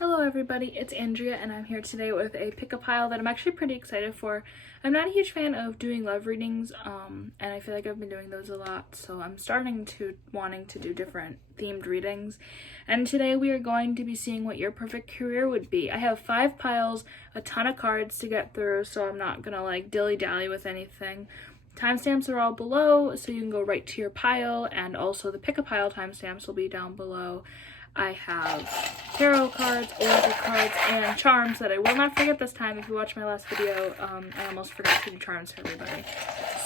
Hello everybody, it's Andrea and I'm here today with a pick-a pile that I'm actually pretty excited for. I'm not a huge fan of doing love readings, and I feel like I've been doing those a lot, so I'm wanting to do different themed readings. And today we are going to be seeing what your perfect career would be. I have 5 piles, a ton of cards to get through, so I'm not gonna like dilly-dally with anything. Timestamps are all below, so you can go right to your pile, and also the pick-a-pile timestamps will be down below. I have tarot cards, oracle cards, and charms that I will not forget this time. If you watched my last video, I almost forgot to do charms for everybody.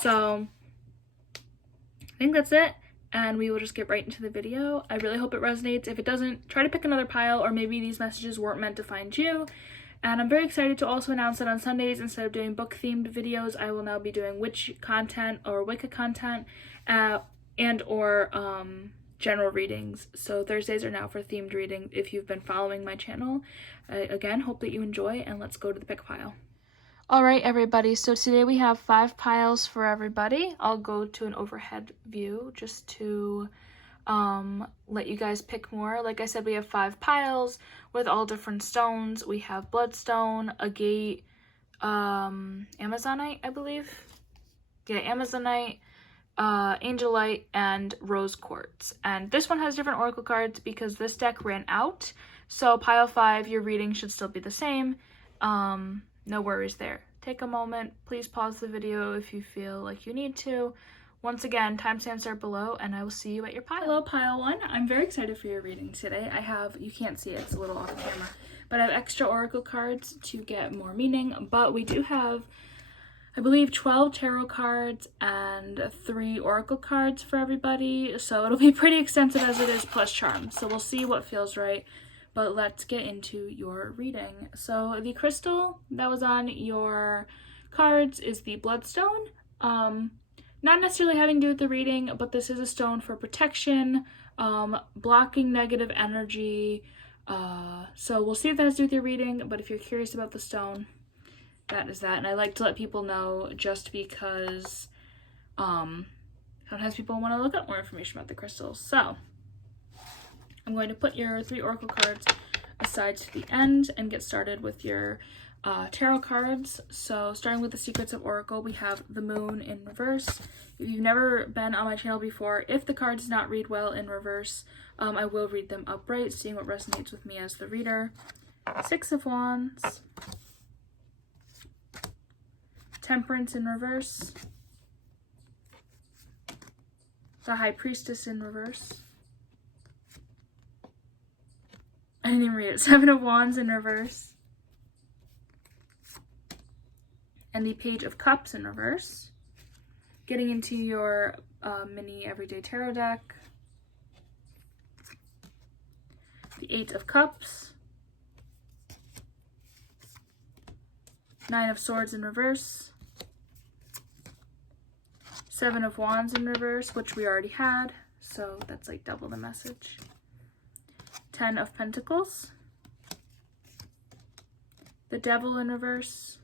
So, I think that's it, and we will just get right into the video. I really hope it resonates. If it doesn't, try to pick another pile, or maybe these messages weren't meant to find you. And I'm very excited to also announce that on Sundays, instead of doing book-themed videos, I will now be doing witch content or Wicca content, general readings. So Thursdays are now for themed reading if you've been following my channel. Again, hope that you enjoy, and let's go to the pick pile. All right, everybody, so today we have 5 piles for everybody. I'll go to an overhead view just to let you guys pick more. Like I said, we have 5 piles with all different stones. We have bloodstone, agate, amazonite, I believe. Yeah, amazonite, angelite, and rose quartz. And this one has different oracle cards because this deck ran out. So pile 5, your reading should still be the same. No worries there. Take a moment, please pause the video if you feel like you need to. Once again, timestamps are below, and I will see you at your pile. Hello, pile 1. I'm very excited for your reading today. I have, you can't see it, it's a little off camera, but I have extra oracle cards to get more meaning, but we do have, I believe, 12 tarot cards and 3 oracle cards for everybody, so it'll be pretty extensive as it is, plus charms. So we'll see what feels right, but let's get into your reading. So the crystal that was on your cards is the bloodstone. Not necessarily having to do with the reading, but this is a stone for protection, blocking negative energy. So we'll see if that has to do with your reading, but if you're curious about the stone, that is that. And I like to let people know just because sometimes people want to look up more information about the crystals. So I'm going to put your 3 oracle cards aside to the end and get started with your tarot cards. So starting with the Secrets of Oracle, we have the moon in reverse. If you've never been on my channel before, if the card does not read well in reverse, I will read them upright, seeing what resonates with me as the reader. 6 of Wands, Temperance in reverse, the High Priestess in reverse. I didn't even read it. 7 of Wands in reverse, and the Page of Cups in reverse. Getting into your mini everyday tarot deck, the 8 of Cups, 9 of Swords in reverse, 7 of Wands in reverse, which we already had, so that's like double the message. 10 of Pentacles, the Devil in reverse,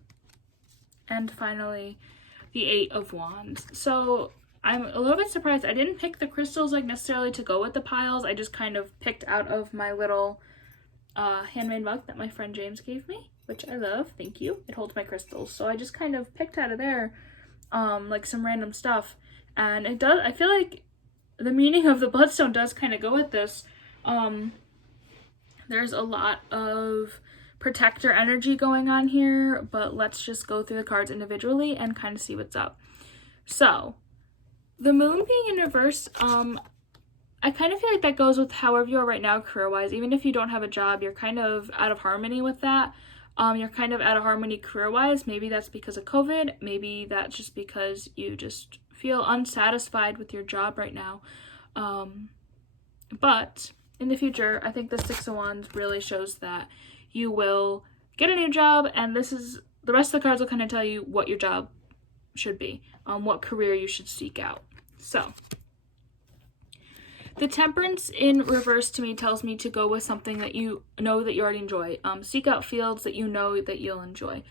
and finally the 8 of Wands. So I'm a little bit surprised. I didn't pick the crystals like necessarily to go with the piles. I just kind of picked out of my little handmade mug that my friend James gave me, which I love. Thank you. It holds my crystals. So I just kind of picked out of there like some random stuff. And it does, I feel like the meaning of the bloodstone does kind of go with this. There's a lot of protector energy going on here, but let's just go through the cards individually and kind of see what's up. So the moon being in reverse, I kind of feel like that goes with however you are right now career-wise. Even if you don't have a job, you're kind of out of harmony with that. You're kind of out of harmony career-wise. Maybe that's because of COVID. Maybe that's just because you just feel unsatisfied with your job right now. But in the future, I think the 6 of Wands really shows that you will get a new job, and this is, the rest of the cards will kind of tell you what your job should be, what career you should seek out. So the Temperance in reverse to me tells me to go with something that you know that you already enjoy. Seek out fields that you know that you'll enjoy.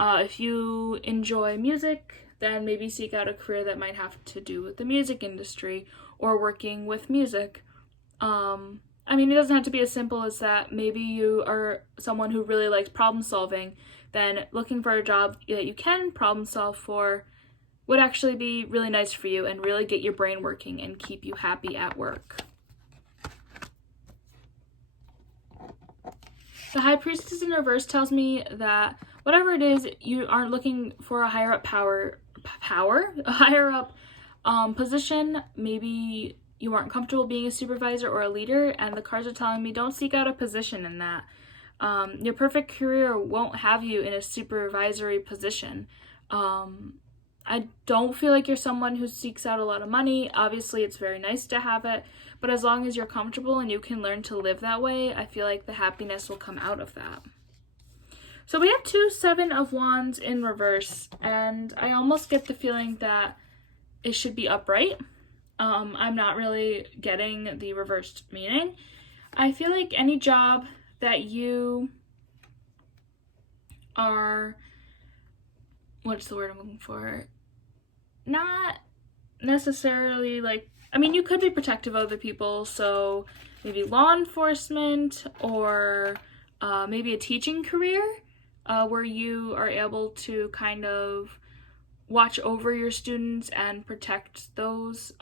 If you enjoy music, then maybe seek out a career that might have to do with the music industry or working with music. I mean, it doesn't have to be as simple as that. Maybe you are someone who really likes problem solving, then looking for a job that you can problem solve for would actually be really nice for you and really get your brain working and keep you happy at work. The High Priestess in reverse tells me that whatever it is, you aren't looking for a higher up a higher up position. Maybe you aren't comfortable being a supervisor or a leader, and the cards are telling me don't seek out a position in that. Your perfect career won't have you in a supervisory position. I don't feel like you're someone who seeks out a lot of money. Obviously, it's very nice to have it, but as long as you're comfortable and you can learn to live that way, I feel like the happiness will come out of that. So we have 2 7 of Wands in reverse, and I almost get the feeling that it should be upright. I'm not really getting the reversed meaning. I feel like any job that you are, what's the word I'm looking for? Not necessarily like, I mean, you could be protective of other people, so maybe law enforcement or maybe a teaching career where you are able to kind of watch over your students and protect those,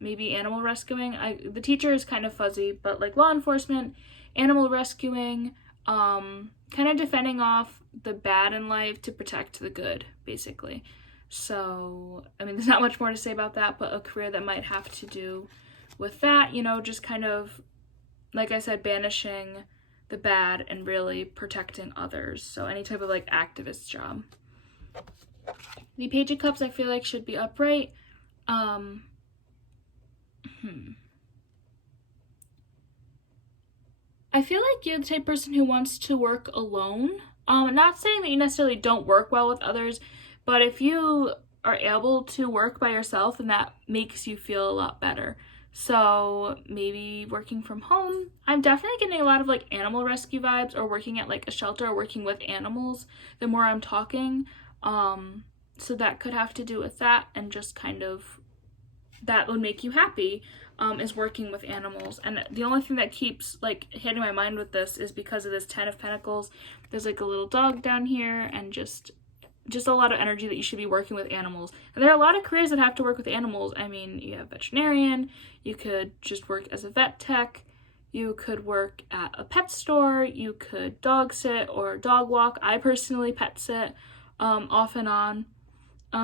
maybe animal rescuing. The teacher is kind of fuzzy, but like law enforcement, animal rescuing, kind of defending off the bad in life to protect the good, basically. So, I mean, there's not much more to say about that, but a career that might have to do with that, you know, just kind of, like I said, banishing the bad and really protecting others. So any type of like activist job. The Page of Cups I feel like should be upright. I feel like you're the type of person who wants to work alone. Not saying that you necessarily don't work well with others, but if you are able to work by yourself, then that makes you feel a lot better. So maybe working from home. I'm definitely getting a lot of like animal rescue vibes, or working at like a shelter or working with animals the more I'm talking. So that could have to do with that, and just kind of that would make you happy, is working with animals. And the only thing that keeps like hitting my mind with this is because of this 10 of Pentacles. There's like a little dog down here, and just a lot of energy that you should be working with animals. And there are a lot of careers that have to work with animals. I mean, you have veterinarian, you could just work as a vet tech, you could work at a pet store, you could dog sit or dog walk. I personally pet sit off and on.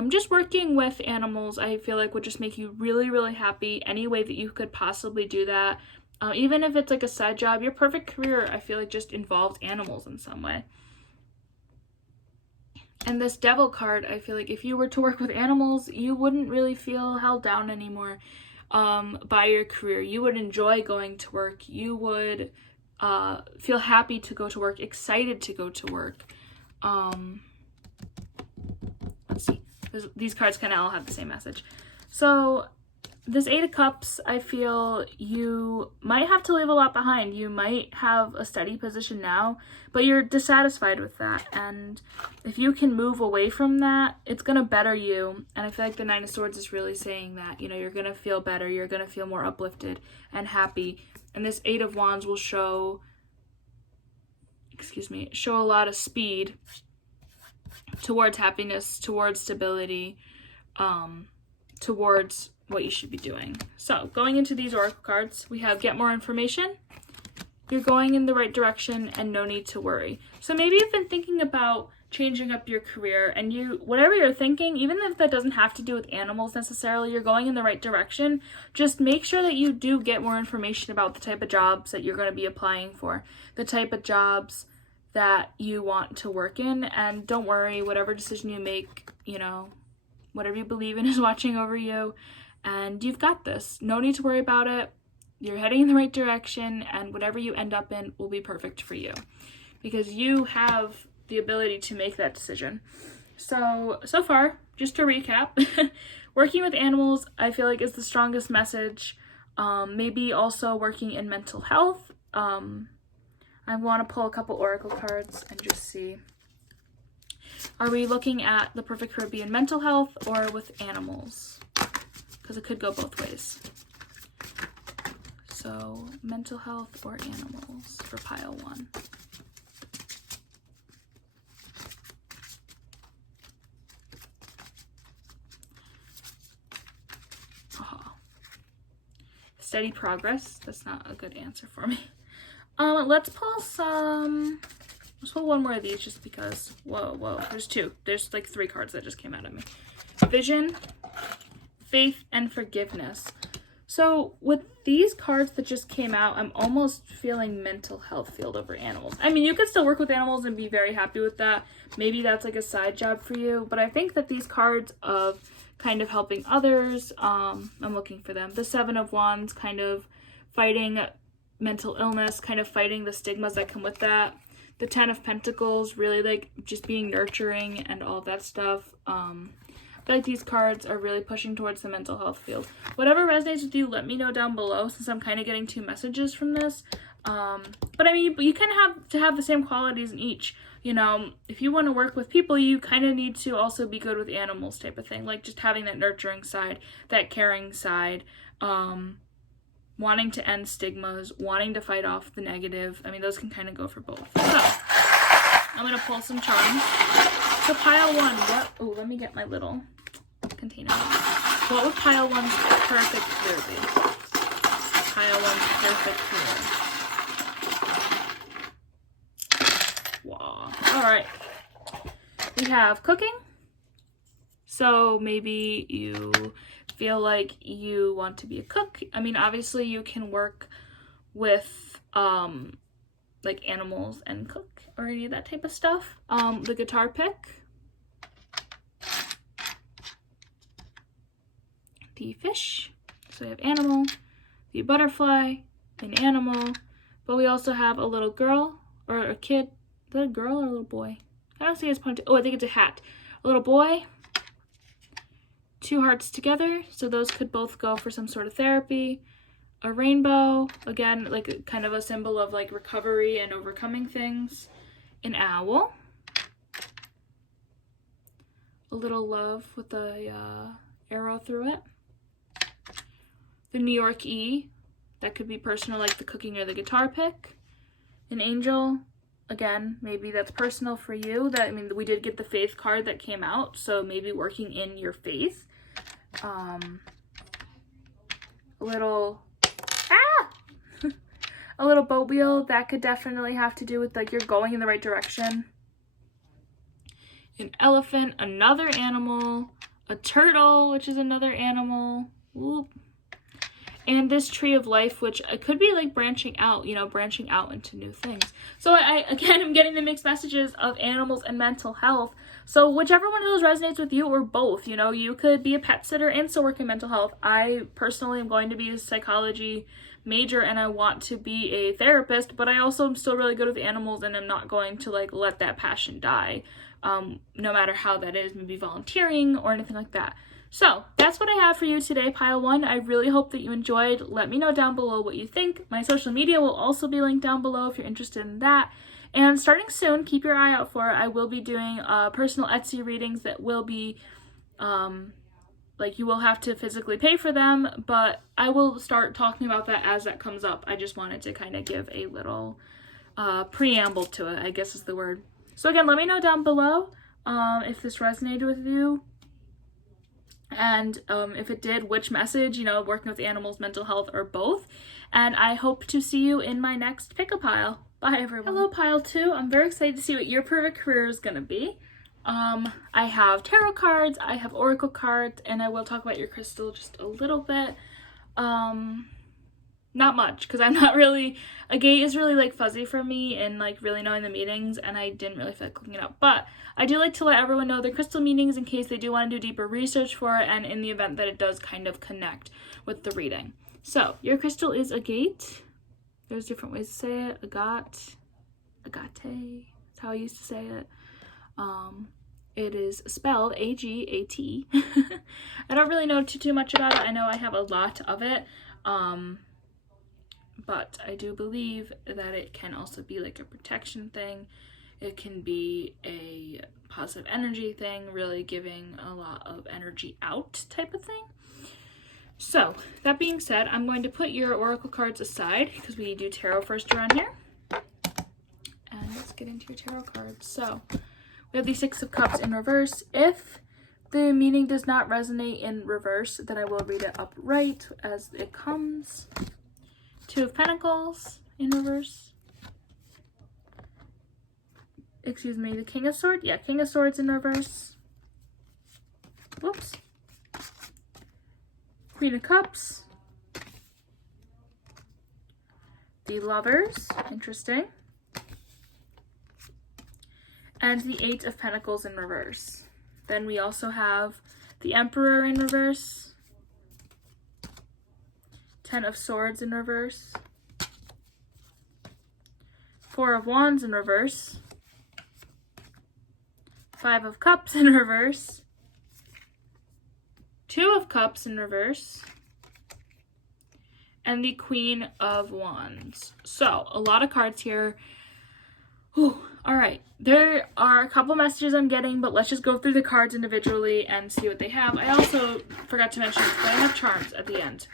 Just working with animals, I feel like would just make you really, really happy any way that you could possibly do that. Even if it's like a side job, your perfect career, I feel like just involves animals in some way. And this Devil card, I feel like if you were to work with animals, you wouldn't really feel held down anymore by your career. You would enjoy going to work. You would feel happy to go to work, excited to go to work. Let's see. These cards kind of all have the same message. So this 8 of Cups, I feel you might have to leave a lot behind. You might have a steady position now, but you're dissatisfied with that. And if you can move away from that, it's going to better you. And I feel like the 9 of Swords is really saying that, you know, you're going to feel better. You're going to feel more uplifted and happy. And this 8 of Wands will show a lot of speed towards happiness, towards stability, towards what you should be doing. So going into these oracle cards, we have get more information, you're going in the right direction, and no need to worry. So maybe you've been thinking about changing up your career, and whatever you're thinking, even if that doesn't have to do with animals necessarily, you're going in the right direction. Just make sure that you do get more information about the type of jobs that you're going to be applying for, the type of jobs that you want to work in, and don't worry, whatever decision you make, you know, whatever you believe in is watching over you, and you've got this. No need to worry about it. You're heading in the right direction, and whatever you end up in will be perfect for you, because you have the ability to make that decision. So far, just to recap, working with animals, I feel like is the strongest message. Maybe also working in mental health. I want to pull a couple oracle cards and just see. Are we looking at the perfect career in mental health or with animals? Because it could go both ways. So mental health or animals for pile 1. Steady progress. That's not a good answer for me. Let's pull one more of these just because. Whoa. There's 2. There's like 3 cards that just came out at me. Vision, faith, and forgiveness. So with these cards that just came out, I'm almost feeling mental health field over animals. I mean, you could still work with animals and be very happy with that. Maybe that's like a side job for you. But I think that these cards of kind of helping others, I'm looking for them. The 7 of Wands, kind of fighting mental illness, kind of fighting the stigmas that come with that. The 10 of Pentacles, really like just being nurturing and all that stuff. I feel like these cards are really pushing towards the mental health field. Whatever resonates with you, let me know down below, since I'm kind of getting 2 messages from this. But I mean, you kind of have the same qualities in each. You know, if you want to work with people, you kind of need to also be good with animals type of thing. Like just having that nurturing side, that caring side, wanting to end stigmas, wanting to fight off the negative. I mean, those can kind of go for both. So, I'm going to pull some charms. So pile 1, let me get my little container. What would pile 1's perfect clear be? Pile 1's perfect clear. Wow. All right. We have cooking. So maybe you feel like you want to be a cook. I mean, obviously you can work with like animals and cook or any of that type of stuff. The guitar pick. The fish. So we have animal, the butterfly, an animal, but we also have a little girl or a kid. Is that a girl or a little boy? I don't see his ponytail. Oh, I think it's a hat. A little boy. 2 hearts together. So those could both go for some sort of therapy. A rainbow. Again, like kind of a symbol of like recovery and overcoming things. An owl. A little love with a arrow through it. The New York E. That could be personal, like the cooking or the guitar pick. An angel. Again, maybe that's personal for you. I mean, we did get the faith card that came out, so maybe working in your faith. A little a little boat wheel, that could definitely have to do with like you're going in the right direction. An elephant, another animal, a turtle, which is another animal. Whoop. And this tree of life, which could be like branching out, you know, branching out into new things. So again, I'm getting the mixed messages of animals and mental health. So whichever one of those resonates with you or both, you know, you could be a pet sitter and still work in mental health. I personally am going to be a psychology major and I want to be a therapist, but I also am still really good with animals and I'm not going to like let that passion die, no matter how that is, maybe volunteering or anything like that. So that's what I have for you today, pile 1. I really hope that you enjoyed. Let me know down below what you think. My social media will also be linked down below if you're interested in that. And starting soon, keep your eye out for it. I will be doing personal Etsy readings that will be, like you will have to physically pay for them, but I will start talking about that as that comes up. I just wanted to kind of give a little preamble to it, I guess is the word. So again, let me know down below if this resonated with you. And if it did, which message, you know, working with animals, mental health, or both. And I hope to see you in my next pick-a-pile. Bye, everyone. Hello, pile 2. I'm very excited to see what your perfect career is going to be. I have tarot cards, I have oracle cards, and I will talk about your crystal just a little bit. Not much, because I'm not really, a gate is really like fuzzy for me and like really knowing the meanings, and I didn't really feel like looking it up. But I do like to let everyone know their crystal meanings in case they do want to do deeper research for it, and in the event that it does kind of connect with the reading. So your crystal is agate. There's different ways to say it. Agate. That's how I used to say it. It is spelled A-G-A-T. I don't really know too much about it. I know I have a lot of it. But I do believe that it can also be like a protection thing. It can be a positive energy thing, really giving a lot of energy out type of thing. So, that being said, I'm going to put your oracle cards aside because we do tarot first around here. And let's get into your tarot cards. So, we have the Six of Cups in reverse. If the meaning does not resonate in reverse, then I will read it upright as it comes. Two of Pentacles in reverse. Excuse me, the King of Swords? Yeah, King of Swords in reverse. Whoops. Queen of Cups. The Lovers, interesting. And the Eight of Pentacles in reverse. Then we also have the Emperor in reverse. Ten of Swords in reverse. Four of Wands in reverse. Five of Cups in reverse. Two of Cups in reverse. And the Queen of Wands. So, a lot of cards here. Whew. All right. There are a couple messages I'm getting, but let's just go through the cards individually and see what they have. I also forgot to mention that I have charms at the end,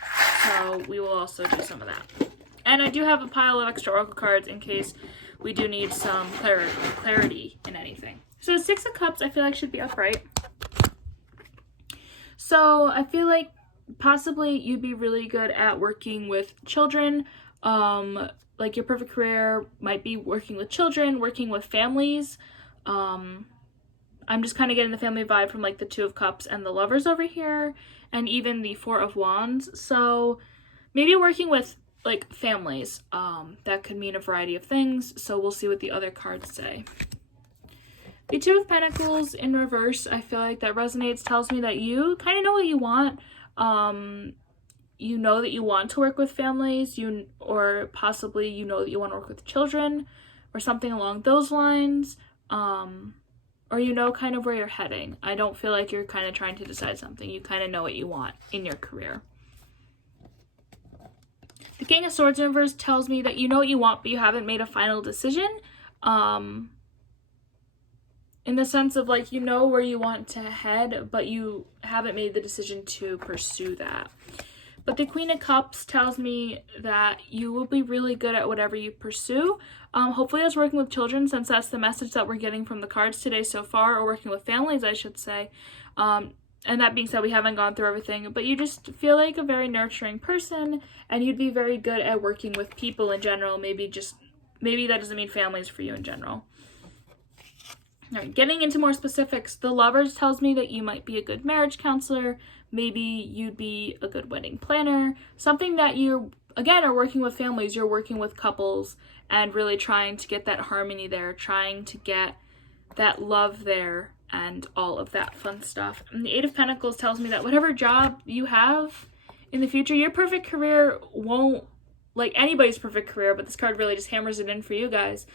so we will also do some of that. And I do have a pile of extra oracle cards in case we do need some clarity in anything. So the Six of Cups I feel like should be upright. So I feel like possibly you'd be really good at working with children. Like your perfect career might be working with children, working with families. I'm just kind of getting the family vibe from like the Two of Cups and the Lovers over here, and even the Four of Wands. So maybe working with like families. That could mean a variety of things. So we'll see what the other cards say. The Two of Pentacles in reverse, I feel like that resonates, tells me that you kind of know what you want. You know that you want to work with families, or possibly you know that you want to work with children, or something along those lines, or you know kind of where you're heading. I don't feel like you're kind of trying to decide something. You kind of know what you want in your career. The King of Swords in reverse tells me that you know what you want, but you haven't made a final decision. In the sense of like, you know where you want to head, but you haven't made the decision to pursue that. But the Queen of Cups tells me that you will be really good at whatever you pursue. Hopefully that's working with children, since that's the message that we're getting from the cards today so far, or working with families, I should say. And that being said, we haven't gone through everything, but you just feel like a very nurturing person, and you'd be very good at working with people in general. Maybe that doesn't mean families for you in general. All right, getting into more specifics, the Lovers tells me that you might be a good marriage counselor. Maybe you'd be a good wedding planner. Something that you, again, are working with families. You're working with couples and really trying to get that harmony there, trying to get that love there and all of that fun stuff. And the Eight of Pentacles tells me that whatever job you have in the future, your perfect career won't, like anybody's perfect career, but this card really just hammers it in for you guys,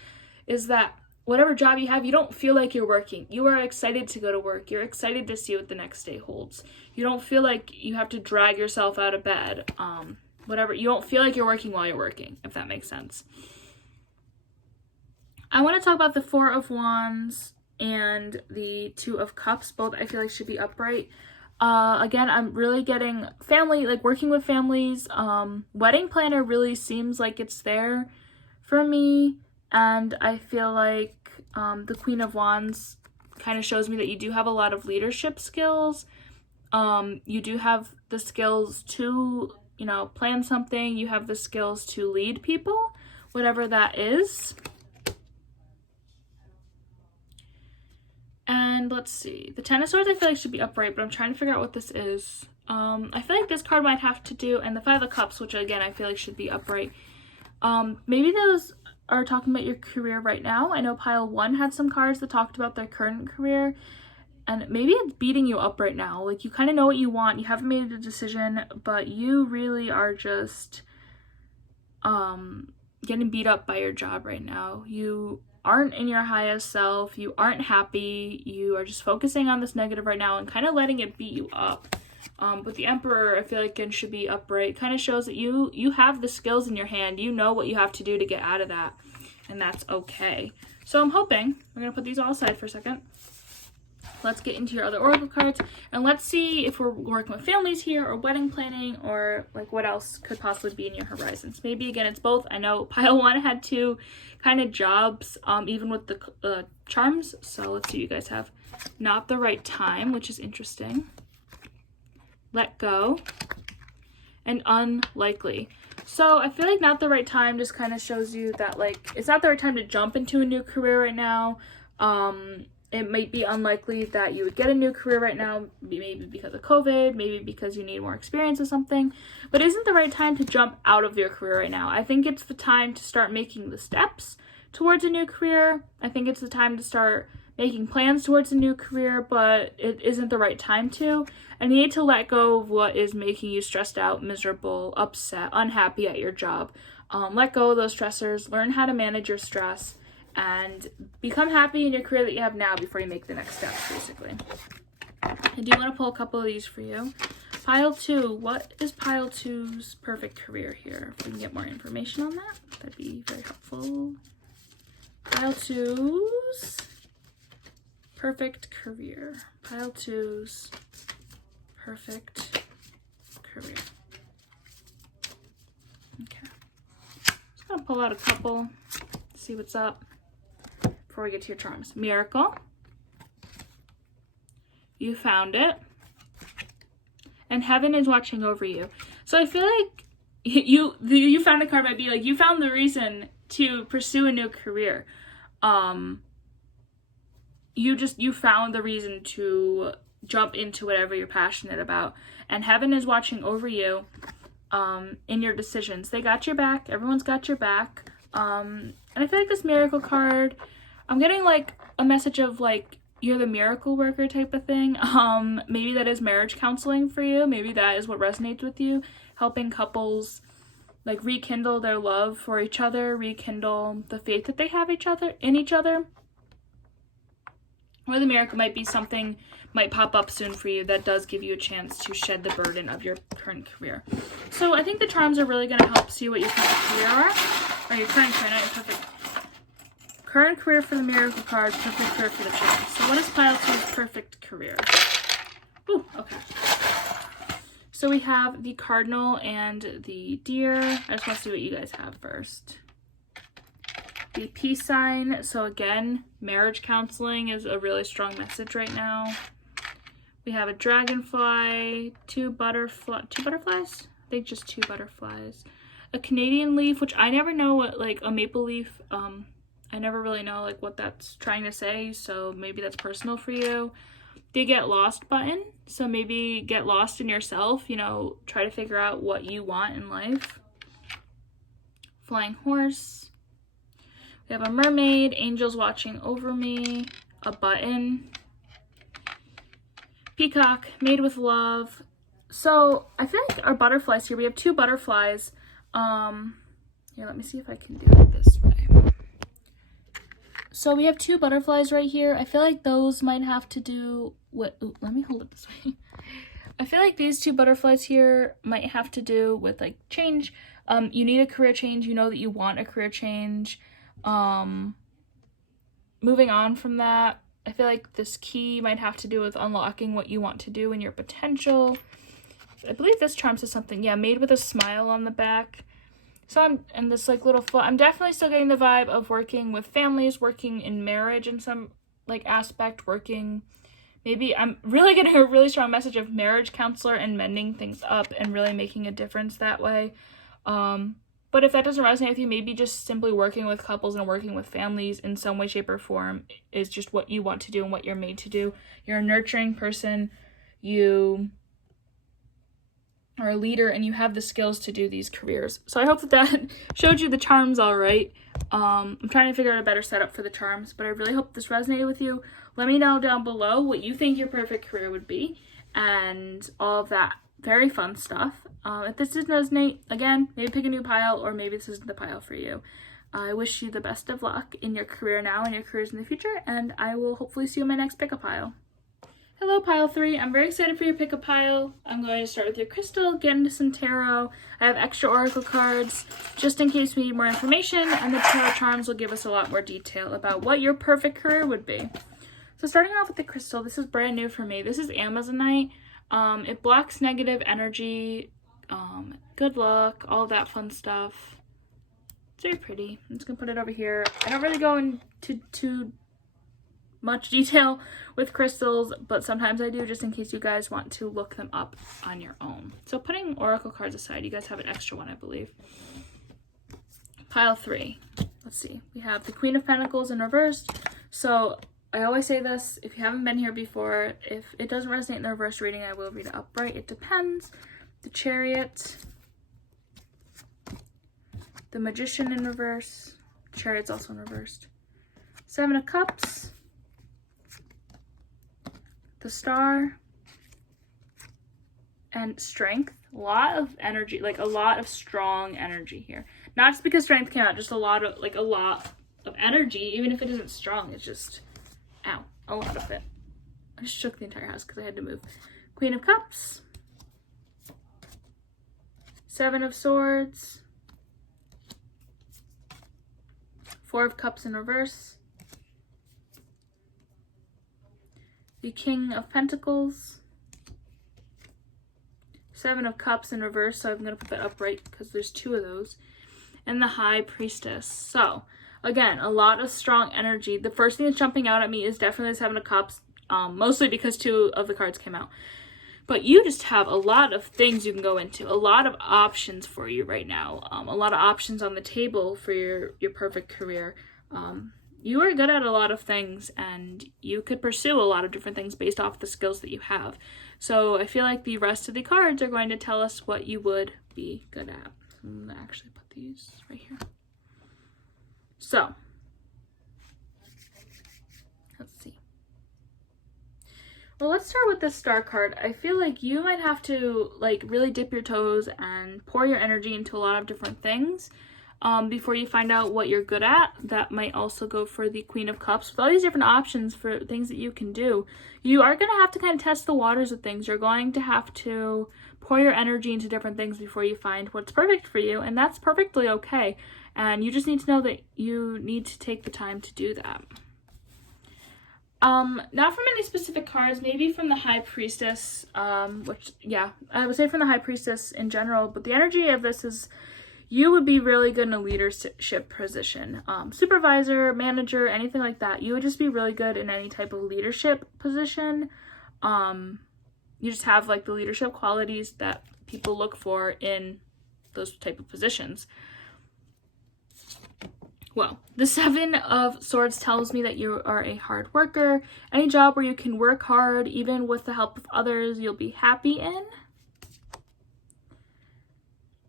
is that whatever job you have, you don't feel like you're working. You are excited to go to work. You're excited to see what the next day holds. You don't feel like you have to drag yourself out of bed. You don't feel like you're working while you're working, if that makes sense. I want to talk about the Four of Wands and the Two of Cups. Both I feel like should be upright. Again, I'm really getting family, like working with families. Wedding planner really seems like it's there for me. And I feel like the Queen of Wands kind of shows me that you do have a lot of leadership skills. You do have the skills to, plan something. You have the skills to lead people, whatever that is. And let's see. The Ten of Swords I feel like should be upright, but I'm trying to figure out what this is. I feel like this card might have to do, and the Five of Cups, which again I feel like should be upright. Maybe those are talking about your career right now. I know pile 1 had some cards that talked about their current career, and maybe it's beating you up right now. Like, you kind of know what you want, you haven't made a decision, but you really are just getting beat up by your job right now. You aren't in your highest self, you aren't happy, you are just focusing on this negative right now and kind of letting it beat you up. But the Emperor, I feel like, again, should be upright. Kind of shows that you have the skills in your hand. You know what you have to do to get out of that, and that's okay. So I'm hoping, we're going to put these all aside for a second. let's get into your other oracle cards, and let's see if we're working with families here, or wedding planning, or like what else could possibly be in your horizons. Maybe again it's both. I know pile 1 had 2 kind of jobs, even with the charms. So let's see what you guys have. Not the right time, which is interesting. Let go. And unlikely. So I feel like not the right time just kind of shows you that like it's not the right time to jump into a new career right now. It might be unlikely that you would get a new career right now, maybe because of COVID, maybe because you need more experience or something, but it isn't the right time to jump out of your career right now. I think it's the time to start making the steps towards a new career. I think it's the time to start making plans towards a new career, but it isn't the right time to. And you need to let go of what is making you stressed out, miserable, upset, unhappy at your job. Let go of those stressors, learn how to manage your stress, and become happy in your career that you have now before you make the next steps, basically. I do want to pull a couple of these for you. Pile 2, what is pile 2's perfect career here? If we can get more information on that, that'd be very helpful. Pile 2's perfect career. Pile 2's perfect career. Okay. Just gonna pull out a couple, see what's up before we get to your charms. Miracle. You found it. And heaven is watching over you. So I feel like you found a card might be like you found the reason to pursue a new career. You found the reason to jump into whatever you're passionate about, and heaven is watching over you in your decisions. They got your back. Everyone's got your back. And I feel like this miracle card, I'm getting like a message of like you're the miracle worker type of thing. Maybe that is marriage counseling for you. Maybe that is what resonates with you, helping couples like rekindle their love for each other, rekindle the faith that they have in each other. Or the miracle might be something might pop up soon for you that does give you a chance to shed the burden of your current career. So I think the charms are really going to help see what your current career are, or your current career, not your perfect. Current career for the miracle card, perfect career for the charms. So what is pile 2's perfect career? Ooh, okay. So we have the cardinal and the deer. I just want to see what you guys have first. The peace sign. So again, marriage counseling is a really strong message right now. We have a dragonfly, two butterflies? I think just 2 butterflies. A Canadian leaf, which I never know what, like a maple leaf, I never really know like what that's trying to say, so maybe that's personal for you. The get lost button, so maybe get lost in yourself, try to figure out what you want in life. Flying horse. We have a mermaid, angels watching over me, a button, peacock, made with love. So I feel like our butterflies here, we have 2 butterflies. Here, let me see if I can do it this way. So we have 2 butterflies right here. I feel like those might have to do with, let me hold it this way. I feel like these 2 butterflies here might have to do with like change. You need a career change. You know that you want a career change. Moving on from that, I feel like this key might have to do with unlocking what you want to do and your potential. I believe this charm says something, yeah, made with a smile on the back. So and this like little foot, I'm definitely still getting the vibe of working with families, working in marriage in some like aspect, maybe I'm really getting a really strong message of marriage counselor and mending things up and really making a difference that way. But if that doesn't resonate with you, maybe just simply working with couples and working with families in some way, shape, or form is just what you want to do and what you're made to do. You're a nurturing person. You are a leader and you have the skills to do these careers. So I hope that showed you the charms all right. I'm trying to figure out a better setup for the charms, but I really hope this resonated with you. Let me know down below what you think your perfect career would be and all of that very fun stuff. If this didn't resonate, again, maybe pick a new pile, or maybe this isn't the pile for you. I wish you the best of luck in your career now and your careers in the future, and I will hopefully see you in my next pick a pile. Hello, pile 3. I'm very excited for your pick a pile. I'm going to start with your crystal, get into some tarot. I have extra oracle cards just in case we need more information, and the tarot charms will give us a lot more detail about what your perfect career would be. So starting off with the crystal, this is brand new for me. This is Amazonite. It blocks negative energy, good luck, all that fun stuff. It's very pretty. I'm just gonna put it over here. I don't really go into too much detail with crystals, but sometimes I do, just in case you guys want to look them up on your own. So putting oracle cards aside, you guys have an extra one, I believe. Pile 3. Let's see. We have the Queen of Pentacles in reverse. So I always say this, if you haven't been here before, if it doesn't resonate in the reverse reading, I will read it upright. It depends. The Chariot. The Magician in reverse. Chariot's also in reversed. 7 of Cups. The Star. And Strength. A lot of energy, like a lot of strong energy here. Not just because Strength came out, just a lot of energy, even if it isn't strong. It's just, ow, a lot of it. I just shook the entire house because I had to move. Queen of Cups. 7 of Swords. 4 of Cups in reverse. The King of Pentacles. 7 of Cups in reverse, so I'm going to put that upright because there's 2 of those. And the High Priestess. So, again, a lot of strong energy. The first thing that's jumping out at me is definitely the 7 of Cups, mostly because 2 of the cards came out. But you just have a lot of things you can go into, a lot of options for you right now, a lot of options on the table for your perfect career. You are good at a lot of things, and you could pursue a lot of different things based off the skills that you have. So I feel like the rest of the cards are going to tell us what you would be good at. I'm going to actually put these right here. So, let's see. Well, let's start with this Star card. I feel like you might have to really dip your toes and pour your energy into a lot of different things before you find out what you're good at. That might also go for the Queen of Cups. With all these different options for things that you can do, you are going to have to kind of test the waters of things. You're going to have to pour your energy into different things before you find what's perfect for you, and that's perfectly okay. And you just need to know that you need to take the time to do that. Not from any specific cards, maybe from the High Priestess, which, yeah, I would say from the High Priestess in general, but the energy of this is you would be really good in a leadership position. Supervisor, manager, anything like that. You would just be really good in any type of leadership position. You just have the leadership qualities that people look for in those type of positions. Well, the 7 of Swords tells me that you are a hard worker. Any job where you can work hard, even with the help of others, you'll be happy in.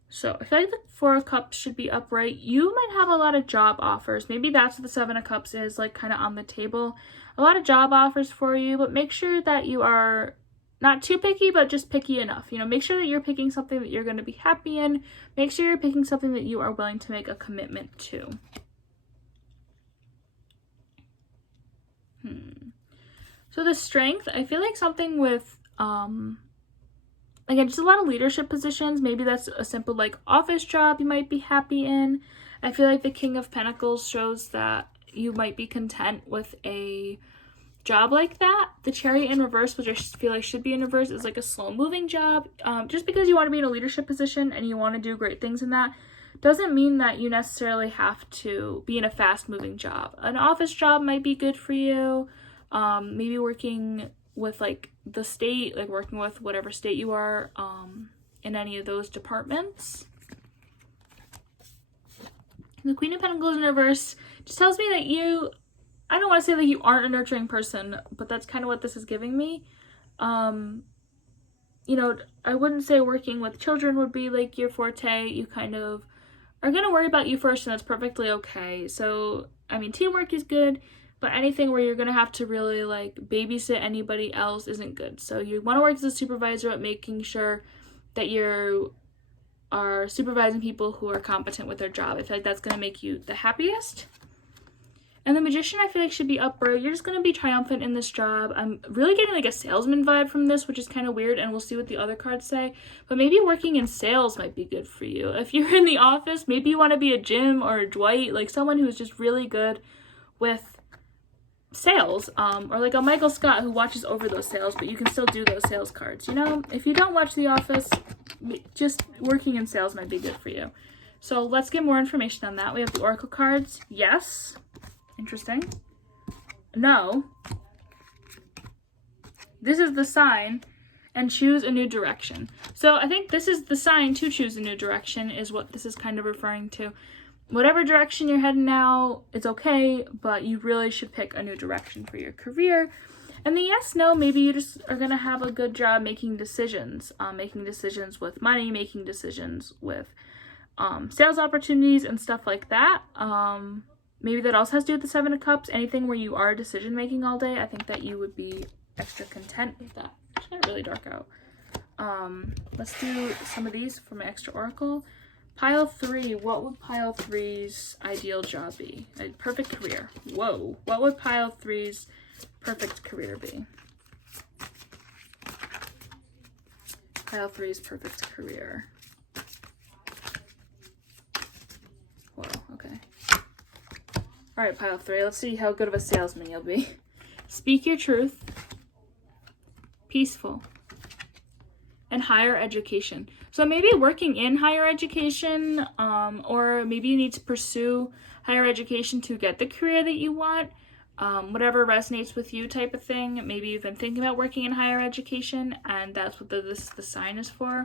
So I feel like the 4 of Cups should be upright. You might have a lot of job offers. Maybe that's what the 7 of Cups is, kind of on the table. A lot of job offers for you, but make sure that you are not too picky, but just picky enough. Make sure that you're picking something that you're going to be happy in. Make sure you're picking something that you are willing to make a commitment to. So the Strength, I feel like something with, again, just a lot of leadership positions. Maybe that's a simple, office job you might be happy in. I feel like the King of Pentacles shows that you might be content with a job like that. The Chariot in reverse, which I feel like should be in reverse, is a slow-moving job. Just because you want to be in a leadership position and you want to do great things in that, doesn't mean that you necessarily have to be in a fast-moving job. An office job might be good for you. Maybe working with the state, working with whatever state you are in any of those departments. The Queen of Pentacles in reverse just tells me that you, I don't want to say that you aren't a nurturing person, but that's kind of what this is giving me. I wouldn't say working with children would be your forte. You kind of are going to worry about you first, and that's perfectly okay. So, teamwork is good, but anything where you're going to have to really babysit anybody else isn't good. So you want to work as a supervisor at making sure that you are supervising people who are competent with their job. I feel like that's going to make you the happiest. And the Magician, I feel like, should be upright. You're just going to be triumphant in this job. I'm really getting a salesman vibe from this, which is kind of weird, and we'll see what the other cards say. But maybe working in sales might be good for you. If you're in the office, maybe you want to be a Jim or a Dwight, someone who's just really good with sales, or like a Michael Scott who watches over those sales, but you can still do those sales cards. You know, if you don't watch The Office, just working in sales might be good for you. So let's get more information on that. We have the oracle cards. Yes. Interesting. No. This is the sign, and choose a new direction. So I think this is the sign to choose a new direction is what this is kind of referring to. Whatever direction you're heading now, it's okay, but you really should pick a new direction for your career. And the yes, no, maybe you just are going to have a good job making decisions with money, making decisions with sales opportunities and stuff like that. Maybe that also has to do with the Seven of Cups. Anything where you are decision making all day, I think that you would be extra content with that. It's not really dark out. Let's do some of these for my extra oracle. Pile 3, what would pile 3's ideal job be? A perfect career. Whoa. What would pile 3's perfect career be? Pile 3's perfect career. Whoa, okay. Alright, pile 3, let's see how good of a salesman you'll be. Speak your truth. Peaceful. And higher education. So maybe working in higher education, or maybe you need to pursue higher education to get the career that you want. Whatever resonates with you type of thing. Maybe you've been thinking about working in higher education, and that's what the sign is for.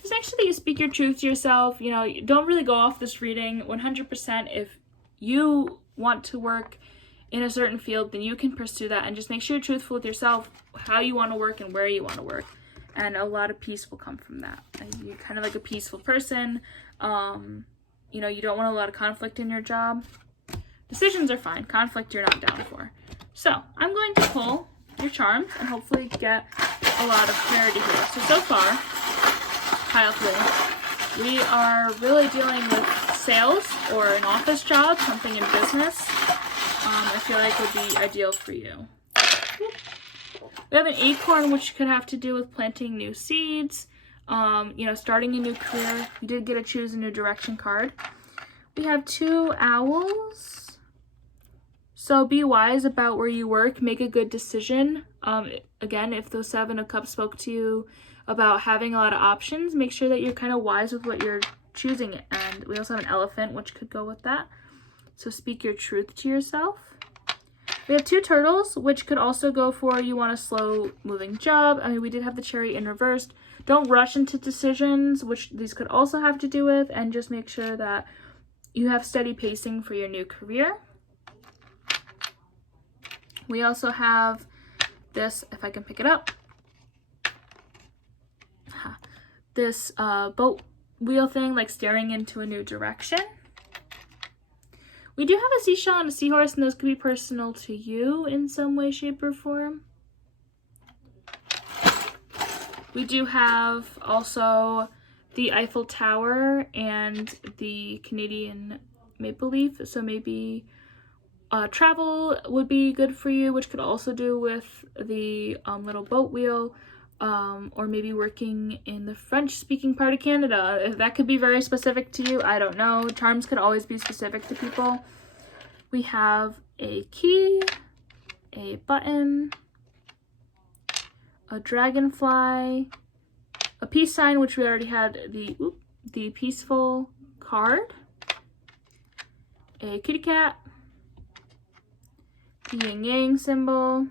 Just make sure that you speak your truth to yourself. You know, don't really go off this reading. 100% if you want to work in a certain field, then you can pursue that, and just make sure you're truthful with yourself, how you want to work and where you want to work. And a lot of peace will come from that. And you're kind of like a peaceful person. You know, you don't want a lot of conflict in your job. Decisions are fine. Conflict you're not down for. So I'm going to pull your charms and hopefully get a lot of clarity here. So far, pile 3, we are really dealing with sales or an office job, something in business. I feel like would be ideal for you. We have an acorn, which could have to do with planting new seeds, you know, starting a new career. You did get a choose a new direction card. We have 2 owls. So be wise about where you work. Make a good decision. Again, if the 7 of Cups spoke to you about having a lot of options, make sure that you're kind of wise with what you're choosing. And we also have an elephant, which could go with that. So speak your truth to yourself. We have 2 turtles, which could also go for you want a slow moving job. I mean, we did have the cherry in reversed. Don't rush into decisions, which these could also have to do with, and just make sure that you have steady pacing for your new career. We also have this, if I can pick it up, this boat wheel thing, like staring into a new direction. We do have a seashell and a seahorse, and those could be personal to you in some way, shape, or form. We do have also the Eiffel Tower and the Canadian maple leaf, so maybe travel would be good for you, which could also do with the little boat wheel, or maybe working in the French-speaking part of Canada. That could be very specific to you. I don't know. Charms could always be specific to people. We have a key, a button, a dragonfly, a peace sign, which we already had the peaceful card, a kitty cat, the yin yang symbol,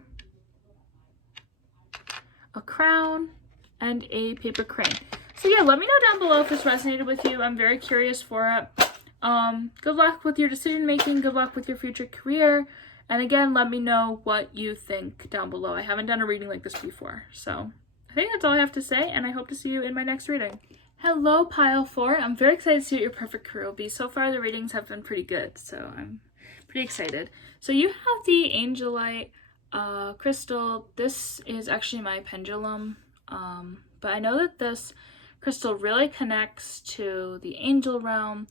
a crown, and a paper crane. So yeah, let me know down below if this resonated with you. I'm very curious for it. Good luck with your decision making. Good luck with your future career. And again, let me know what you think down below. I haven't done a reading like this before. So I think that's all I have to say, and I hope to see you in my next reading. Hello, pile 4. I'm very excited to see what your perfect career will be. So far, the readings have been pretty good, so I'm pretty excited. So you have the Angelite crystal. This is actually my pendulum, but I know that this crystal really connects to the angel realm,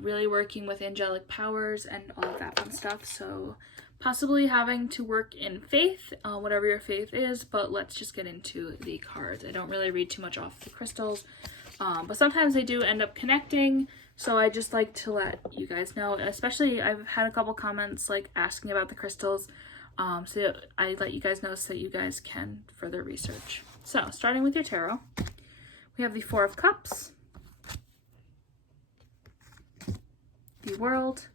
really working with angelic powers and all of that fun stuff. So possibly having to work in faith, whatever your faith is, but let's just get into the cards. I don't really read too much off the crystals, but sometimes they do end up connecting. So I just like to let you guys know, especially I've had a couple comments like asking about the crystals. So I let you guys know so that you guys can further research. So starting with your tarot, we have the Four of Cups, the World,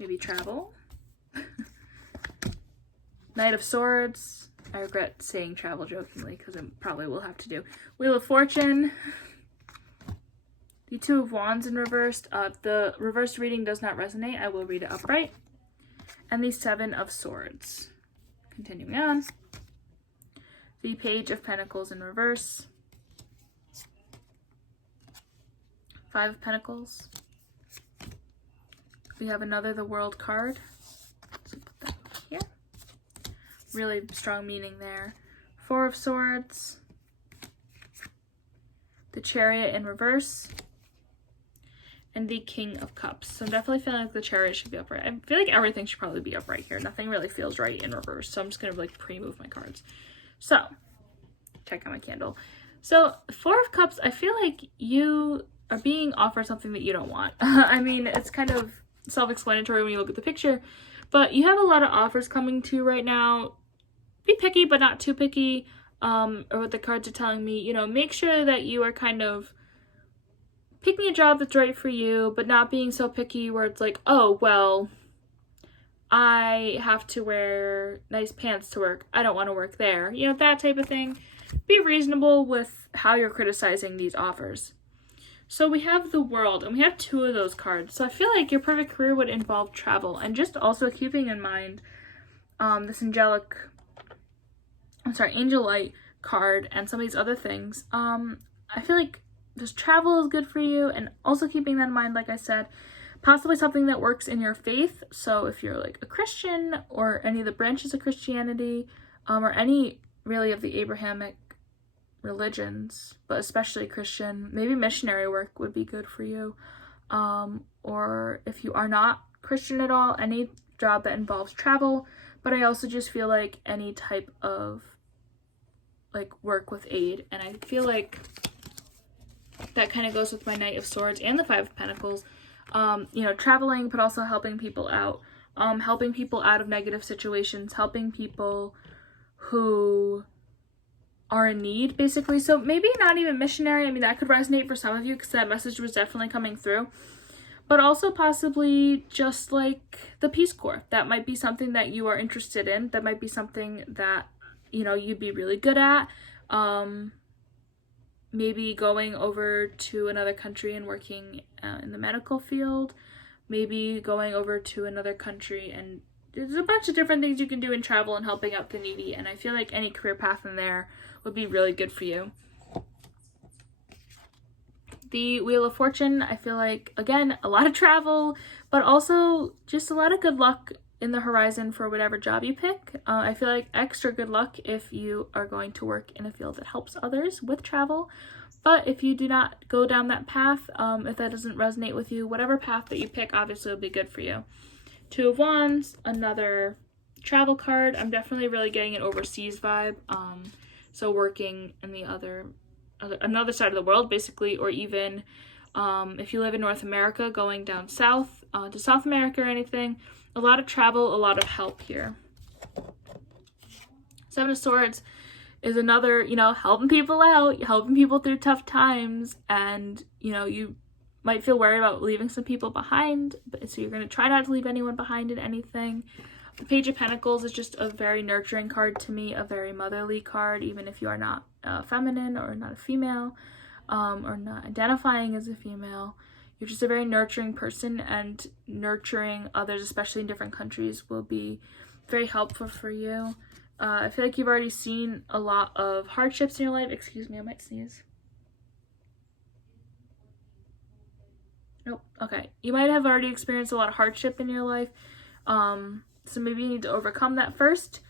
maybe travel, Knight of Swords. I regret saying travel jokingly because I probably will have to do. Wheel of Fortune, the Two of Wands in reversed. The reversed reading does not resonate. I will read it upright. And the Seven of Swords. Continuing on. The Page of Pentacles in reverse. Five of Pentacles. We have another The World card. So put that over here. Really strong meaning there. Four of Swords. The Chariot in reverse. And the King of Cups. So I'm definitely feeling like the Chariot should be upright. I feel like everything should probably be upright here. Nothing really feels right in reverse. So I'm just going to like pre-move my cards. So, check out my candle. So, Four of Cups, I feel like you are being offered something that you don't want. I mean, it's kind of self-explanatory when you look at the picture. But you have a lot of offers coming to you right now. Be picky, but not too picky. Or what the cards are telling me, you know, make sure that you are kind of picking a job that's right for you, but not being so picky where it's like, oh, well, I have to wear nice pants to work. I don't want to work there. You know, that type of thing. Be reasonable with how you're criticizing these offers. So we have the World, and we have two of those cards. So I feel like your perfect career would involve travel, and just also keeping in mind this Angel Light card and some of these other things. I feel like just travel is good for you, and also keeping that in mind, like I said, possibly something that works in your faith. So if you're like a Christian or any of the branches of Christianity, or any really of the Abrahamic religions, but especially Christian, maybe missionary work would be good for you. Or if you are not Christian at all, any job that involves travel. But I also just feel like any type of like work with aid, and I feel like that kind of goes with my Knight of Swords and the Five of Pentacles. You know, traveling, but also helping people out. Helping people out of negative situations. Helping people who are in need, basically. So maybe not even missionary. I mean, that could resonate for some of you because that message was definitely coming through. But also possibly just like the Peace Corps. That might be something that you are interested in. That might be something that, you know, you'd be really good at. Maybe going over to another country and working in the medical field. Maybe going over to another country, and there's a bunch of different things you can do in travel and helping out the needy. And I feel like any career path in there would be really good for you. The Wheel of Fortune, I feel like, again, a lot of travel, but also just a lot of good luck in the horizon for whatever job you pick. I feel like extra good luck if you are going to work in a field that helps others with travel. But if you do not go down that path, if that doesn't resonate with you, whatever path that you pick obviously will be good for you. Two of Wands, another travel card. I'm definitely really getting an overseas vibe. So working in the another side of the world, basically, or even if you live in North America, going down south to South America or anything. A lot of travel, a lot of help here. Seven of Swords is another, you know, helping people out, helping people through tough times, and, you know, you might feel worried about leaving some people behind, but so you're going to try not to leave anyone behind in anything. The Page of Pentacles is just a very nurturing card to me, a very motherly card, even if you are not feminine or not a female, or not identifying as a female. You're just a very nurturing person, and nurturing others, especially in different countries, will be very helpful for you. I feel like you've already seen a lot of hardships in your life. Excuse me, I might sneeze. Nope. Okay. You might have already experienced a lot of hardship in your life. So maybe you need to overcome that first,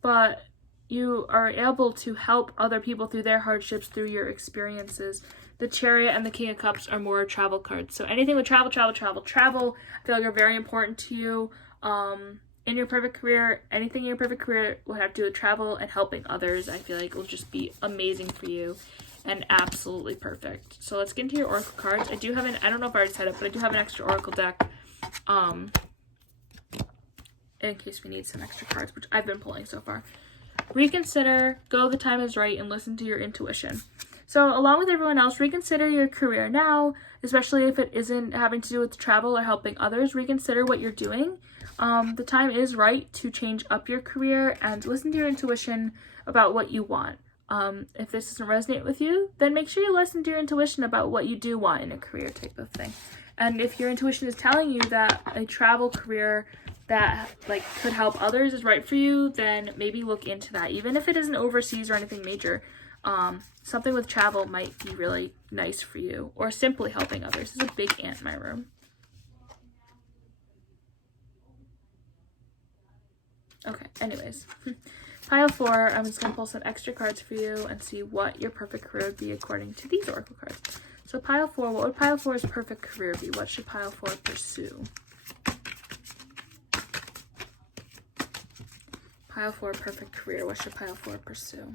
but you are able to help other people through their hardships through your experiences. The Chariot and the King of Cups are more travel cards. So anything with travel, I feel like are very important to you. in your perfect career, anything in your perfect career will have to do with travel and helping others. I feel like will just be amazing for you and absolutely perfect. So let's get into your oracle cards. I don't know if I already said it, but I do have an extra oracle deck in case we need some extra cards, which I've been pulling so far. Reconsider, go the time is right, and listen to your intuition. So along with everyone else, reconsider your career now, especially if it isn't having to do with travel or helping others. Reconsider what you're doing. The time is right to change up your career and listen to your intuition about what you want. If this doesn't resonate with you, then make sure you listen to your intuition about what you do want in a career type of thing. And if your intuition is telling you that a travel career that like could help others is right for you, then maybe look into that. Even if it isn't overseas or anything major, something with travel might be really nice for you, or simply helping others. There's a big ant in my room. Okay, anyways. Pile 4, I'm just going to pull some extra cards for you and see what your perfect career would be according to these oracle cards. So pile 4, what would pile 4's perfect career be? What should pile 4 pursue? Pile 4, perfect career. What should pile 4 pursue?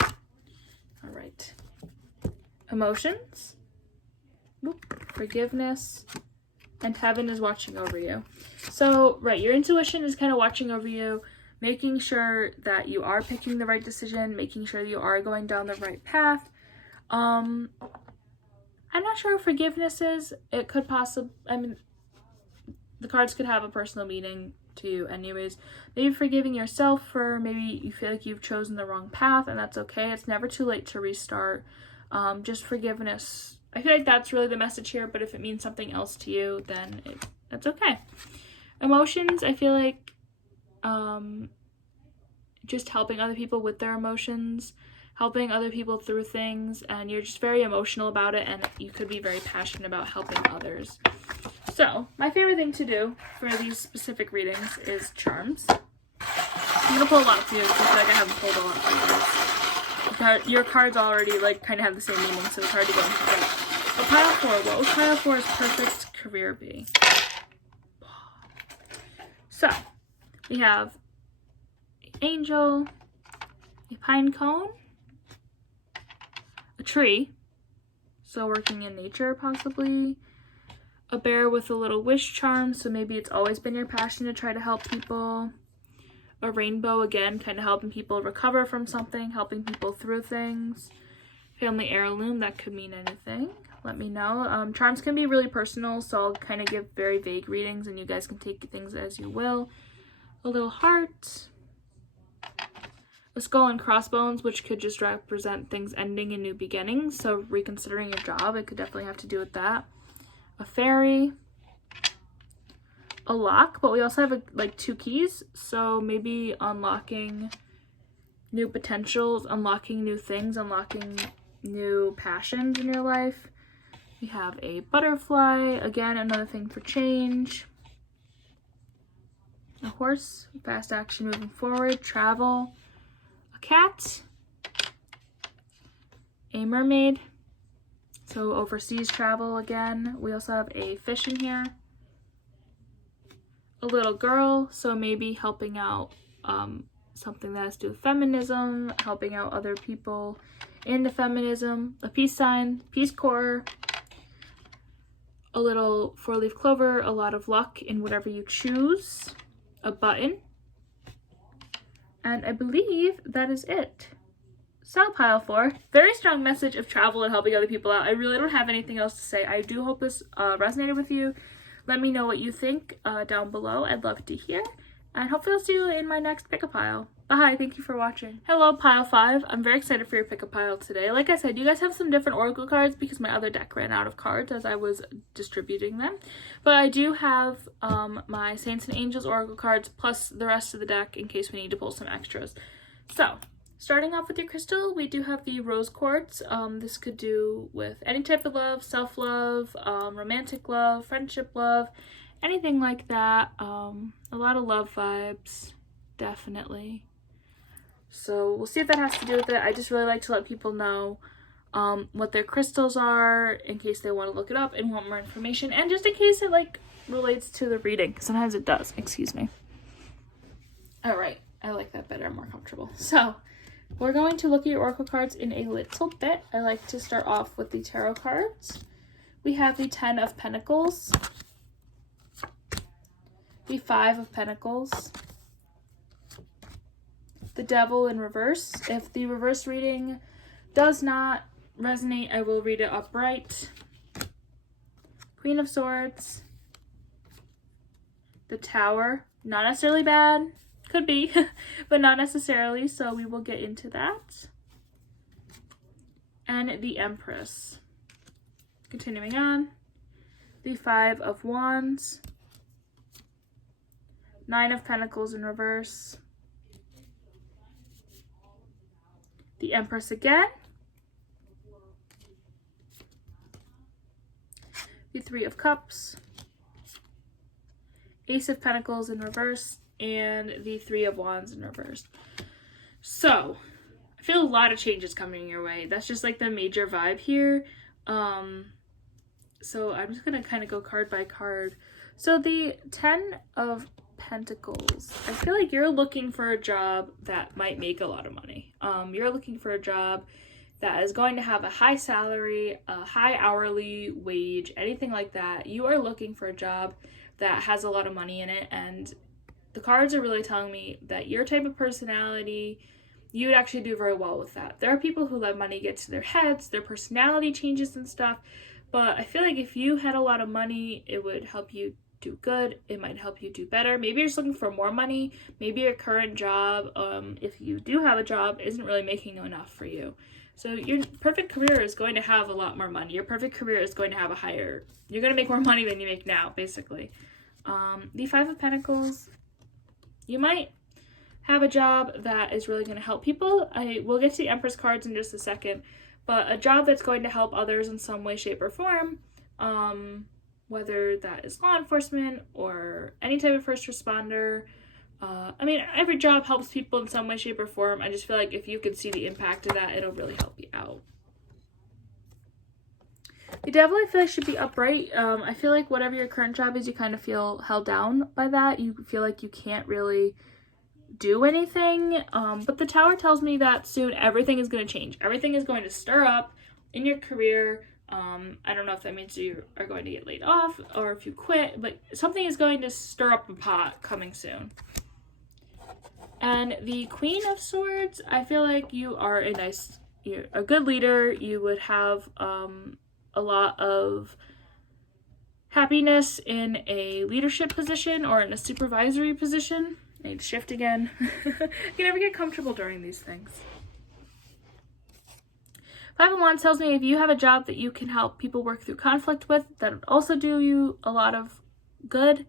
All right. Emotions. Forgiveness. And heaven is watching over you. So, right, your intuition is kind of watching over you, making sure that you are picking the right decision, making sure you are going down the right path. I'm not sure what forgiveness is. It could possibly, the cards could have a personal meaning to you anyways. Maybe forgiving yourself for maybe you feel like you've chosen the wrong path, and that's okay. It's never too late to restart. Just forgiveness. I feel like that's really the message here, but if it means something else to you, then that's okay. Emotions, I feel like just helping other people with their emotions, helping other people through things, and you're just very emotional about it, and you could be very passionate about helping others. So, my favorite thing to do for these specific readings is charms. I'm going to pull a lot for you because I feel like I haven't pulled a lot for you. Your cards already kind of have the same meaning, so it's hard to go into that. But pile 4, what would pile 4's perfect career be? So, we have an angel, a pine cone, a tree, so working in nature possibly, a bear with a little wish charm, so maybe it's always been your passion to try to help people, a rainbow, again, kind of helping people recover from something, helping people through things, family heirloom, that could mean anything. Let me know. Charms can be really personal, so I'll kind of give very vague readings and you guys can take things as you will. A little heart. A skull and crossbones, which could just represent things ending and new beginnings. So reconsidering your job, it could definitely have to do with that. A fairy. A lock, but we also have 2 keys. So maybe unlocking new potentials, unlocking new things, unlocking new passions in your life. We have a butterfly, again, another thing for change. A horse, fast action moving forward, travel. A cat. A mermaid, so overseas travel again. We also have a fish in here. A little girl, so maybe helping out something that has to do with feminism, helping out other people into feminism. A peace sign, Peace Corps. A little 4-leaf clover, a lot of luck in whatever you choose, a button, and I believe that is it. So pile 4, very strong message of travel and helping other people out. I really don't have anything else to say. I do hope this resonated with you. Let me know what you think down below. I'd love to hear, and hopefully I'll see you in my next pick a pile. Bye, thank you for watching. Hello, pile 5. I'm very excited for your pick a pile today. Like I said, you guys have some different oracle cards because my other deck ran out of cards as I was distributing them. But I do have my Saints and Angels oracle cards plus the rest of the deck in case we need to pull some extras. So, starting off with your crystal, we do have the rose quartz. This could do with any type of love, self-love, romantic love, friendship love, anything like that. A lot of love vibes, definitely. So we'll see if that has to do with it. I just really like to let people know what their crystals are in case they want to look it up and want more information, and just in case it relates to the reading. Sometimes it does. Excuse me. All right. I like that better. I'm more comfortable. So we're going to look at your oracle cards in a little bit. I like to start off with the tarot cards. We have the 10 of Pentacles, the 5 of Pentacles, the Devil in reverse. If the reverse reading does not resonate, I will read it upright. Queen of Swords, the Tower, not necessarily bad, could be, but not necessarily, so we will get into that. And the Empress. Continuing on, the 5 of Wands, 9 of Pentacles in reverse, the Empress again, the 3 of Cups, Ace of Pentacles in reverse, and the 3 of Wands in reverse. So, I feel a lot of changes coming your way. That's just like the major vibe here. So I'm just going to kind of go card by card. So the 10 of Pentacles, I feel like you're looking for a job that might make a lot of money. You're looking for a job that is going to have a high salary, a high hourly wage, anything like that. You are looking for a job that has a lot of money in it, and the cards are really telling me that your type of personality, you would actually do very well with that. There are people who let money get to their heads, their personality changes and stuff, but I feel like if you had a lot of money, it would help you do good. It might help you do better. Maybe you're just looking for more money. Maybe your current job, if you do have a job, isn't really making enough for you. So your perfect career is going to have a lot more money. Your perfect career is going to have you're going to make more money than you make now, basically. The 5 of Pentacles, you might have a job that is really going to help people. We'll get to the Empress cards in just a second, but a job that's going to help others in some way, shape, or form, whether that is law enforcement or any type of first responder. I mean, every job helps people in some way, shape, or form. I just feel like if you can see the impact of that, it'll really help you out. The Devil, I feel like, should be upright. I feel like whatever your current job is, you kind of feel held down by that. You feel like you can't really do anything. But the Tower tells me that soon everything is going to change. Everything is going to stir up in your career. I don't know if that means you are going to get laid off or if you quit, but something is going to stir up a pot coming soon. And the Queen of Swords, I feel like you are you're a good leader. You would have a lot of happiness in a leadership position or in a supervisory position. I need to shift again. You never get comfortable during these things. 5 of Wands tells me if you have a job that you can help people work through conflict with, that would also do you a lot of good.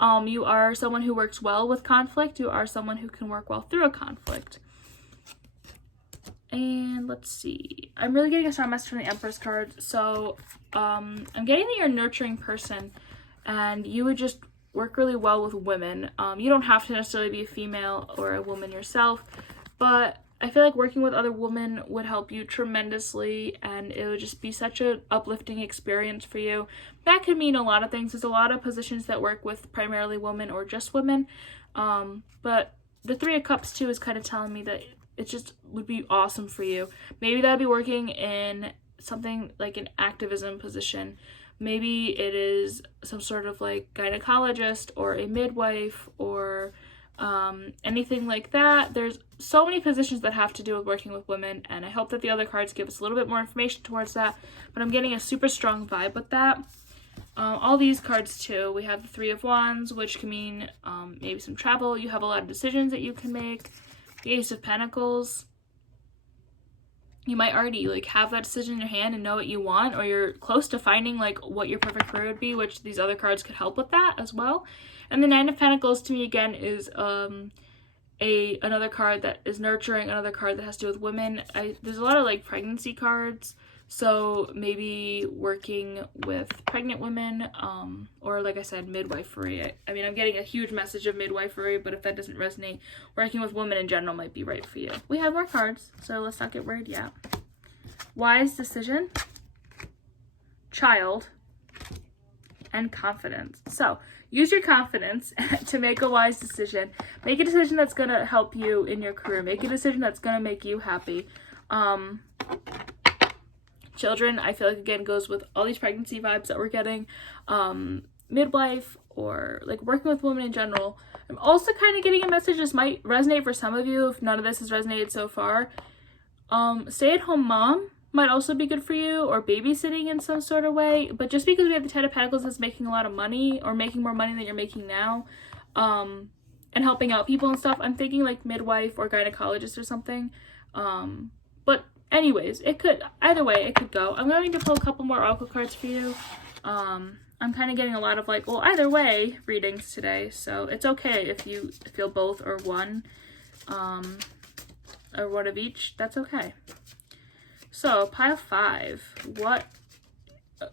You are someone who works well with conflict. You are someone who can work well through a conflict. And let's see. I'm really getting a strong message from the Empress card. So I'm getting that you're a nurturing person and you would just work really well with women. You don't have to necessarily be a female or a woman yourself, but I feel like working with other women would help you tremendously, and it would just be such an uplifting experience for you. That could mean a lot of things. There's a lot of positions that work with primarily women or just women, but the 3 of Cups too is kind of telling me that it just would be awesome for you. Maybe that would be working in something like an activism position. Maybe it is some sort of like gynecologist or a midwife or anything like that. There's so many positions that have to do with working with women, and I hope that the other cards give us a little bit more information towards that, but I'm getting a super strong vibe with that. All these cards too, we have the 3 of Wands, which can mean maybe some travel. You have a lot of decisions that you can make. The Ace of Pentacles, you might already like have that decision in your hand and know what you want, or you're close to finding like what your perfect career would be, which these other cards could help with that as well. And the 9 of Pentacles to me again is another card that is nurturing, another card that has to do with women. There's a lot of like pregnancy cards, so maybe working with pregnant women, or like I said, midwifery. I mean, I'm getting a huge message of midwifery, but if that doesn't resonate, working with women in general might be right for you. We have more cards, so let's not get worried yet. Wise decision, child, and confidence. So use your confidence to make a wise decision. Make a decision that's going to help you in your career. Make a decision that's going to make you happy. Children, I feel like, again, goes with all these pregnancy vibes that we're getting. Midwife, or like working with women in general. I'm also kind of getting a message, this might resonate for some of you if none of this has resonated so far. Stay-at-home mom might also be good for you, or babysitting in some sort of way. But just because we have the Ten of Pentacles that's making a lot of money, or making more money than you're making now, and helping out people and stuff, I'm thinking like midwife or gynecologist or something. But anyways, it could, either way, it could go. I'm going to pull a couple more oracle cards for you. I'm kind of getting a lot of like, well, either way readings today, so it's okay if you feel both or one of each. That's okay. So pile 5. What?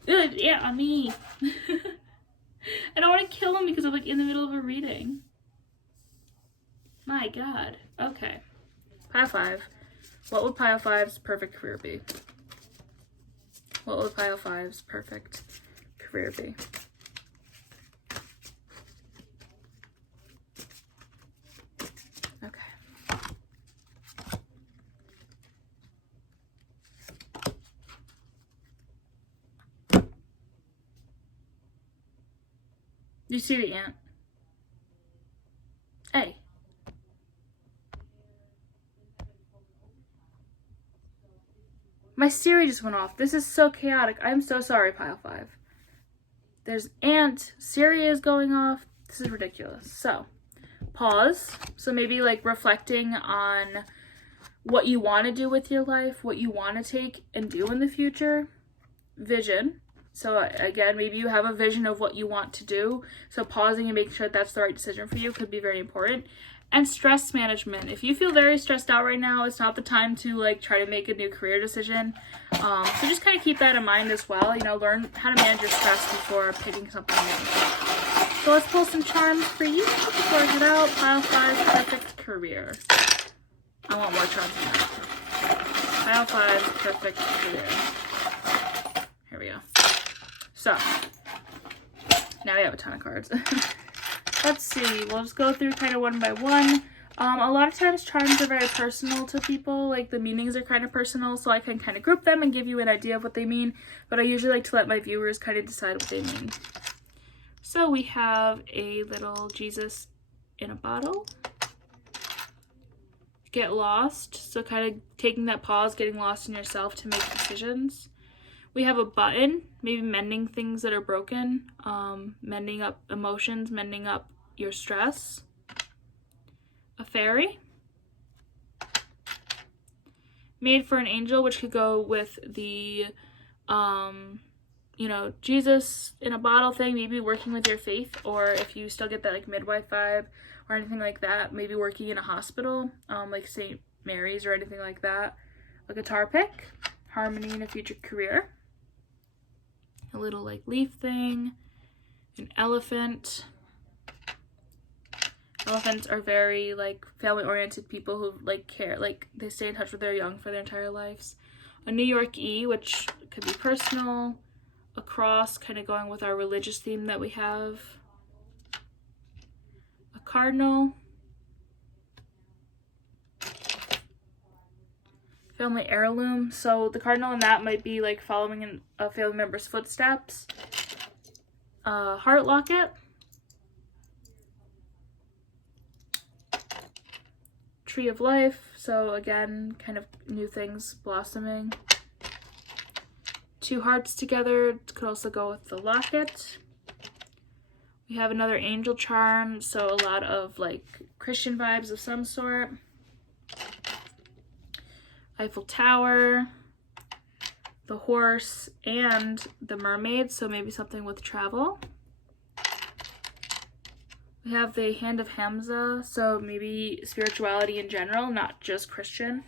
Yeah, on me. I don't want to kill him because I'm like in the middle of a reading. My God. Okay. Pile 5. What would pile 5's perfect career be? What would pile 5's perfect career be? Okay. You see the ant? Hey. My Siri just went off. This is so chaotic. I'm so sorry, pile 5. There's ant. Siri is going off. This is ridiculous. So, pause. So maybe like reflecting on what you want to do with your life, what you want to take and do in the future. Vision. So again, maybe you have a vision of what you want to do. So pausing and making sure that's the right decision for you could be very important. And stress management. If you feel very stressed out right now, it's not the time to like try to make a new career decision. So just kind of keep that in mind as well. You know, learn how to manage your stress before picking something new. So let's pull some charms for you before I head out. Pile 5, perfect career. I want more charms than that. Pile 5, perfect career. Here we go. So, now we have a ton of cards. Let's see, we'll just go through kind of one by one. A lot of times charms are very personal to people, like the meanings are kind of personal, so I can kind of group them and give you an idea of what they mean, but I usually like to let my viewers kind of decide what they mean. So we have a little Jesus in a bottle. Get lost, so kind of taking that pause, getting lost in yourself to make decisions. We have a button, maybe mending things that are broken, mending up emotions, mending up your stress. A fairy. Made for an angel, which could go with the, you know, Jesus in a bottle thing, maybe working with your faith, or if you still get that like midwife vibe or anything like that, maybe working in a hospital, like St. Mary's or anything like that. A guitar pick, harmony in a future career. A little like leaf thing, an elephant. Elephants are very like family-oriented people who like care, like they stay in touch with their young for their entire lives. A New York E, which could be personal. A cross, kind of going with our religious theme that we have. A cardinal. Family heirloom. So the cardinal in that might be like following in a family member's footsteps. Heart locket. Tree of life. So again, kind of new things blossoming. 2 hearts together. Could also go with the locket. We have another angel charm. So a lot of like Christian vibes of some sort. Eiffel Tower, the horse, and the mermaid, so maybe something with travel. We have the Hand of Hamza, so maybe spirituality in general, not just Christian.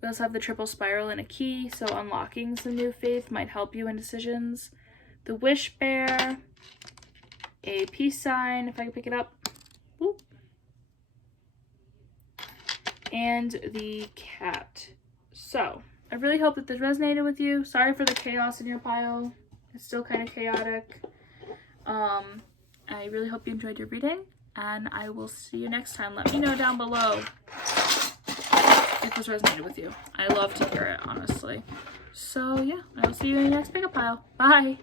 We also have the triple spiral and a key, so unlocking some new faith might help you in decisions. The wish bear, a peace sign, if I can pick it up. Whoop. And the cat. So, I really hope that this resonated with you. Sorry for the chaos in your pile. It's still kind of chaotic. I really hope you enjoyed your reading, and I will see you next time. Let me know down below if this resonated with you. I love to hear it, honestly. So yeah, I will see you in the next pickup pile. Bye!